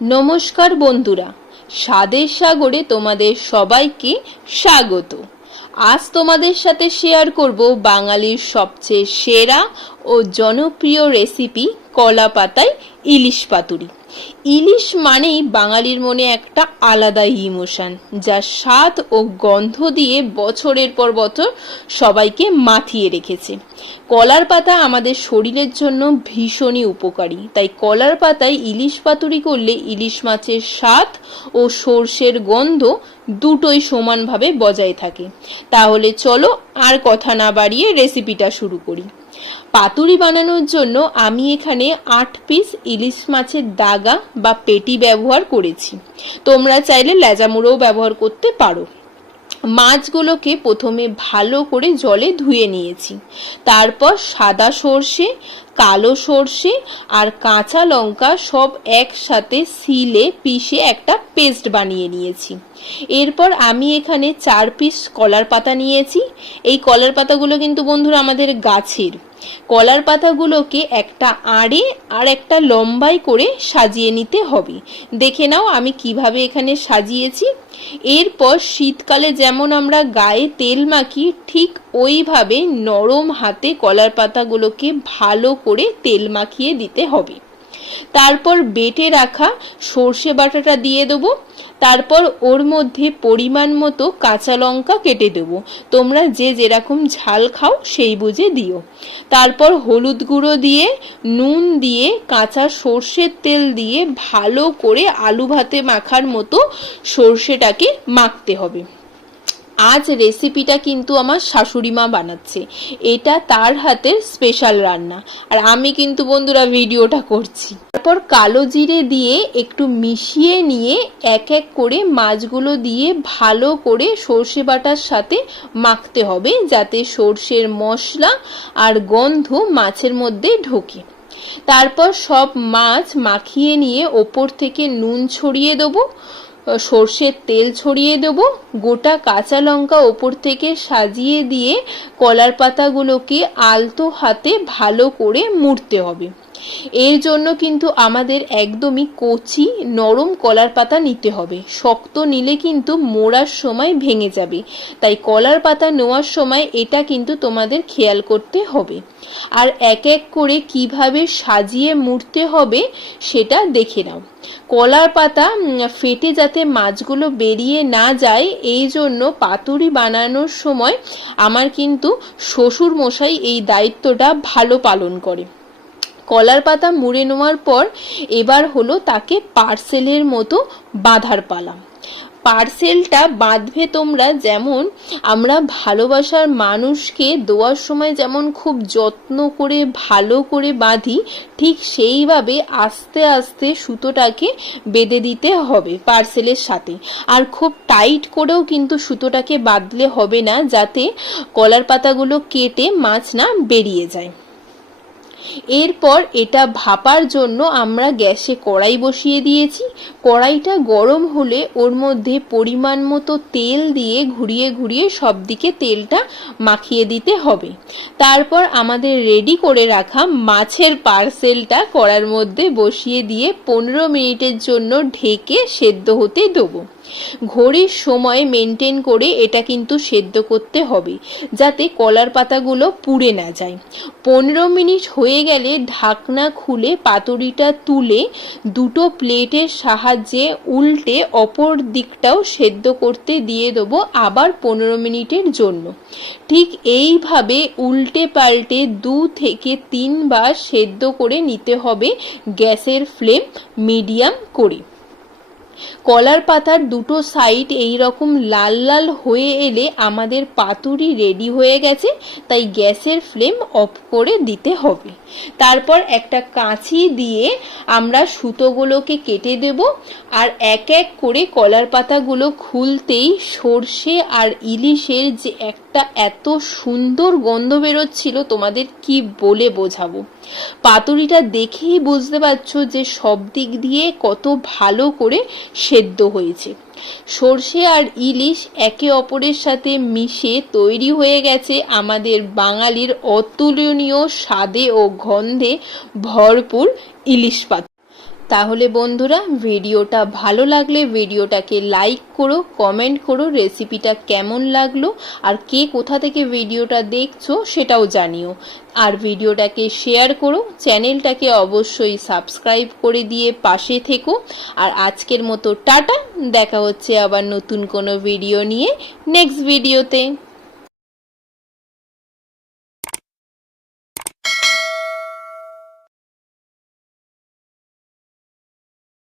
নমস্কার বন্ধুরা, স্বাদের সাগরে তোমাদের সবাইকে স্বাগত। আজ তোমাদের সাথে শেয়ার করব বাঙালির সবচেয়ে সেরা ও জনপ্রিয় রেসিপি কলা পাতায় ইলিশ পাতুরি। ইলিশ মানেই বাঙালির মনে একটা আলাদা ইমোশন, যা স্বাদ ও গন্ধ দিয়ে বছরের পর বছর সবাইকে মাতিয়ে রেখেছে। কলার পাতা আমাদের শরীরের জন্য ভীষণই উপকারী, তাই কলার পাতায় ইলিশ পাতুরি করলে ইলিশ মাছের স্বাদ ও সর্ষের গন্ধ দুটোই সমানভাবে বজায় থাকে। তাহলে চলো আর কথা না বাড়িয়ে রেসিপিটা শুরু করি। পাতুরি বানানোর জন্য আমি এখানে 8 পিস ইলিশ মাছের দাগা বা পেটি ব্যবহার করেছি। তোমরা চাইলে লেজামুড়োও ব্যবহার করতে পারো। মাছগুলোকে প্রথমে ভালো করে জলে ধুয়ে নিয়েছি। তারপর সাদা সর্ষে, কালো সর্ষে আর কাঁচা লঙ্কা সব একসাথে শিলে পিষে একটা পেস্ট বানিয়ে নিয়েছি। এরপর আমি এখানে 4 পিস কলার পাতা নিয়েছি। এই কলার পাতাগুলো কিন্তু বন্ধুরা আমাদের গাছের। কলার পাতাগুলোকে একটা আড়ে আর একটা লম্বাই করে সাজিয়ে নিতে হবে। দেখে নাও আমি কিভাবে এখানে সাজিয়েছি। এরপর শীতকালে যেমন আমরা গায়ে তেল মাখি, ঠিক ওইভাবে নরম হাতে কলার পাতাগুলোকে ভালো করে তেল মাখিয়ে দিতে হবে। তারপর বেটে রাখা সর্ষে বাটাটা দিয়ে দেবো। তারপর ওর মধ্যে পরিমাণ মতো কাঁচা লঙ্কা কেটে দেবো। তোমরা যে যেরকম ঝাল খাও সেই বুঝে দিও। তারপর হলুদ গুঁড়ো দিয়ে, নুন দিয়ে, কাঁচা সর্ষের তেল দিয়ে ভালো করে আলু ভাতে মাখার মতো সর্ষেটাকে মাখতে হবে। আজ রেসিপিটা কিন্তু আমার শাশুড়ি মা বানাচ্ছে। এটা তার হাতের স্পেশাল রান্না, আর আমি কিন্তু বন্ধুরা ভিডিওটা করছি। তারপর কালো জিরে দিয়ে একটু মিশিয়ে নিয়ে এক এক করে মাছগুলো দিয়ে ভালো করে সর্ষে বাটার সাথে মাখতে হবে, যাতে সর্ষের মশলা আর গন্ধ মাছের মধ্যে ঢোকে। তারপর সব মাছ মাখিয়ে নিয়ে ওপর থেকে নুন ছড়িয়ে দেবো, সর্ষের তেল ছড়িয়ে দেবো, গোটা কাঁচা লঙ্কা ওপর থেকে সাজিয়ে দিয়ে কলার পাতাগুলোকে আলতো হাতে ভালো করে মুড়তে হবে। এর জন্য কিন্তু আমাদের একদমই কচি নরম কলার পাতা নিতে হবে। শক্ত নিলে কিন্তু মোড়ার সময় ভেঙে যাবে, তাই কলার পাতা নেওয়ার সময় এটা কিন্তু তোমাদের খেয়াল করতে হবে। আর এক এক করে কিভাবে সাজিয়ে মুড়তে হবে সেটা দেখে নাও। কলার পাতা ফেটে যাতে মাছগুলো বেরিয়ে না যায়, এই জন্য পাতুরি বানানোর সময় আমার কিন্তু শ্বশুর মশাই এই দায়িত্বটা ভালো পালন করে। কলার পাতা মুড়ে নেওয়ার পর এবার হলো তাকে পার্সেলের মতো বাঁধার পালা। পার্সেলটা বাঁধবে তোমরা যেমন আমরা ভালোবাসার মানুষকে দেওয়ার সময় যেমন খুব যত্ন করে ভালো করে বাঁধি, ঠিক সেইভাবে আস্তে আস্তে সুতোটাকে বেঁধে দিতে হবে পার্সেলের সাথে। আর খুব টাইট করেও কিন্তু সুতোটাকে বাঁধলে হবে না, যাতে কলার পাতাগুলো কেটে মাছ না বেরিয়ে যায়। এরপর এটা ভাপার জন্য আমরা গ্যাসে কড়াই বসিয়ে দিয়েছি। কড়াইটা গরম হলে ওর মধ্যে পরিমাণ মতো তেল দিয়ে ঘুরিয়ে ঘুরিয়ে সব দিকে তেলটা মাখিয়ে দিতে হবে। তারপর আমাদের রেডি করে রাখা মাছের পার্সেলটা কড়ার মধ্যে বসিয়ে দিয়ে 15 মিনিটের জন্য ঢেকে সেদ্ধ হতে দেবো। ঘড়ির সময় মেনটেন করে এটা কিন্তু সেদ্ধ করতে হবে, যাতে কলার পাতাগুলো পুড়ে না যায়। 15 মিনিট হয়ে গেলে ঢাকনা খুলে পাতুরিটা তুলে দুটো প্লেটের সাহায্যে উল্টে অপর দিকটাও সেদ্ধ করতে দিয়ে দেবো আবার 15 মিনিটের জন্য। ঠিক এইভাবে উল্টে পাল্টে 2 থেকে 3 বার সেদ্ধ করে নিতে হবে, গ্যাসের ফ্লেম মিডিয়াম করে। কলার পাতার দুটো সাইড এই রকম লাল লাল হয়ে এলে আমাদের পাতুরি রেডি হয়ে গেছে, তাই গ্যাসের ফ্লেম অফ করে দিতে হবে। তারপর একটা কাঁচি দিয়ে আমরা সুতোগুলোকে কেটে দেব। আর এক এক করে কলার পাতাগুলো খুলতেই সর্ষে আর ইলিশের যে একটা এত সুন্দর গন্ধ বেরোচ্ছিল, তোমাদের কি বলে বোঝাবো। পাতুরিটা দেখেই বুঝতে পারছো যে সব দিক দিয়ে কত ভালো করে সেদ্ধ হয়েছে। সর্ষে আর ইলিশ একে অপরের সাথে মিশে তৈরি হয়ে গেছে আমাদের বাঙালির অতুলনীয় স্বাদে ও গন্ধে ভরপুর ইলিশ পাতুরি। তাহলে বন্ধুরা ভিডিওটা ভালো লাগলে ভিডিওটাকে লাইক করো, কমেন্ট করো রেসিপিটা কেমন লাগলো, আর কে কোথা থেকে ভিডিওটা দেখছো সেটাও জানিও। আর ভিডিওটাকে শেয়ার করো, চ্যানেলটাকে অবশ্যই সাবস্ক্রাইব করে দিয়ে পাশে থেকো। আর আজকের মতো টাটা, দেখা হচ্ছে আবার নতুন কোনো ভিডিও নিয়ে নেক্সট ভিডিওতে।